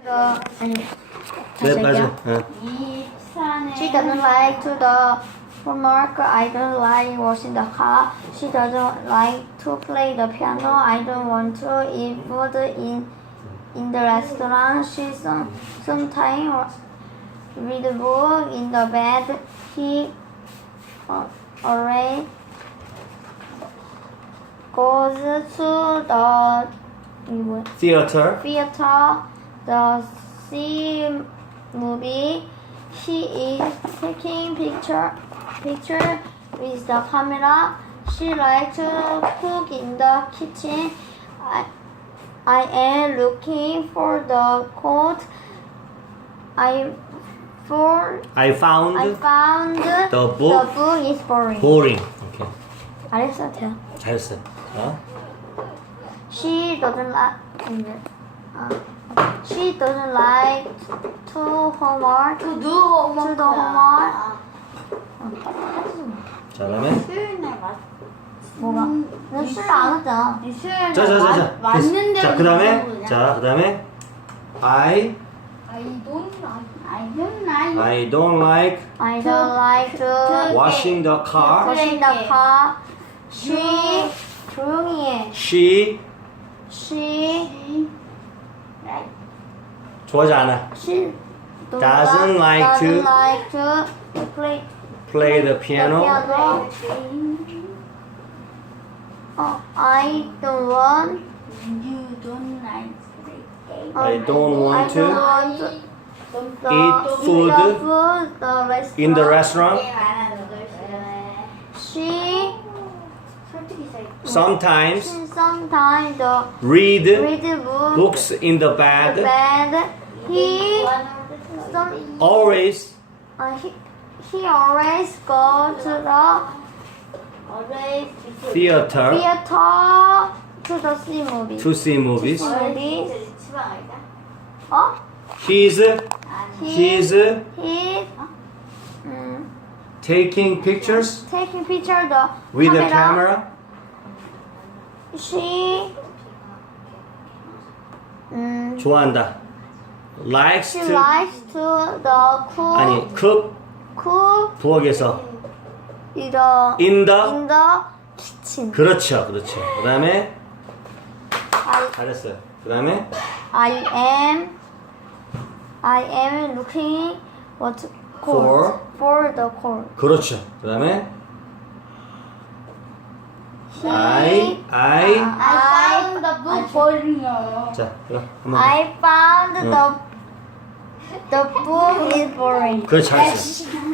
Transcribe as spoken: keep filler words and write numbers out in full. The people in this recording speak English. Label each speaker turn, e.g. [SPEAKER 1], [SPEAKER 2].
[SPEAKER 1] The, 아니,
[SPEAKER 2] 네,
[SPEAKER 1] 다시
[SPEAKER 2] 맞아.
[SPEAKER 1] 할게요.
[SPEAKER 2] 어.
[SPEAKER 3] 이 산에
[SPEAKER 1] She doesn't like to the homework. I don't like washing the car. She doesn't like to play the piano. I don't want to eat food in in the restaurant. She some sometimes read a book in the bed. He uh, always goes to the 이거
[SPEAKER 2] Theater.
[SPEAKER 1] theater, the see movie. She is taking picture picture with the camera. She likes to cook in the kitchen. I, I am looking for the coat. I for
[SPEAKER 2] I found
[SPEAKER 1] I found
[SPEAKER 2] the book
[SPEAKER 1] the book is boring.
[SPEAKER 2] boring. 오케이.
[SPEAKER 1] 알았어, 돼요.
[SPEAKER 2] 잘했어. 자.
[SPEAKER 1] She doesn't like. Uh, she doesn't like to homework.
[SPEAKER 3] 그 누
[SPEAKER 1] To
[SPEAKER 3] 호모크
[SPEAKER 1] the homework.
[SPEAKER 2] 자, 그다음에
[SPEAKER 3] 수요일 날 맞.
[SPEAKER 1] 뭐가? 나술안 하잖아.
[SPEAKER 3] 수요일 날
[SPEAKER 2] 자, 자, 자, 자.
[SPEAKER 3] 맞- 맞는데.
[SPEAKER 2] 자, 그다음에 자, 그다음에 I
[SPEAKER 3] I don't like. I don't like.
[SPEAKER 2] I don't like
[SPEAKER 1] I don't like to
[SPEAKER 2] washing the car.
[SPEAKER 1] washing the car. She 조용히 해.
[SPEAKER 2] She
[SPEAKER 1] She
[SPEAKER 3] Right.
[SPEAKER 2] 좋아하지 않아.
[SPEAKER 1] she don't
[SPEAKER 2] Doesn't like
[SPEAKER 1] doesn't
[SPEAKER 2] to
[SPEAKER 1] like to play
[SPEAKER 2] Play the piano.
[SPEAKER 1] piano. Oh, I don't want.
[SPEAKER 3] You don't like play game.
[SPEAKER 2] I don't want
[SPEAKER 1] I
[SPEAKER 2] to
[SPEAKER 1] don't want to
[SPEAKER 3] Don't
[SPEAKER 1] the,
[SPEAKER 2] eat food
[SPEAKER 1] the food the restaurant.
[SPEAKER 2] in the restaurant.
[SPEAKER 3] 게임 안 하는 걸 싫어해.
[SPEAKER 1] She
[SPEAKER 3] 솔직히 잘.
[SPEAKER 2] Sometimes
[SPEAKER 1] sometimes the
[SPEAKER 2] read
[SPEAKER 1] read book
[SPEAKER 2] books in the
[SPEAKER 1] the
[SPEAKER 2] bed.
[SPEAKER 1] bed. He some
[SPEAKER 2] Always
[SPEAKER 1] uh, he, he always go to the
[SPEAKER 3] Always
[SPEAKER 2] theater
[SPEAKER 1] theater to the see movie.
[SPEAKER 2] to see movies.
[SPEAKER 1] movies.
[SPEAKER 3] 치방 알까?
[SPEAKER 1] 어?
[SPEAKER 2] He's
[SPEAKER 3] 아니.
[SPEAKER 2] he's
[SPEAKER 1] He 음,
[SPEAKER 2] taking pictures
[SPEAKER 1] taking picture the
[SPEAKER 2] with
[SPEAKER 1] camera.
[SPEAKER 2] a camera.
[SPEAKER 1] She 음,
[SPEAKER 2] 좋아한다. Likes
[SPEAKER 1] she
[SPEAKER 2] to
[SPEAKER 1] likes to the cook
[SPEAKER 2] 아니 cook
[SPEAKER 1] cook
[SPEAKER 2] 부엌에서
[SPEAKER 1] in the
[SPEAKER 2] in the
[SPEAKER 1] in the kitchen.
[SPEAKER 2] 그렇죠, 그렇죠. 그다음에
[SPEAKER 1] I
[SPEAKER 2] 잘했어요. 그다음에
[SPEAKER 1] I am I am looking what
[SPEAKER 2] For?
[SPEAKER 1] for the court.
[SPEAKER 2] 그렇죠. 그다음에
[SPEAKER 1] He,
[SPEAKER 2] I I
[SPEAKER 3] I found the book boring.
[SPEAKER 2] 자, 그럼 한번
[SPEAKER 1] I found
[SPEAKER 2] 응.
[SPEAKER 1] the the book is boring.
[SPEAKER 2] 그렇지, 잘했어.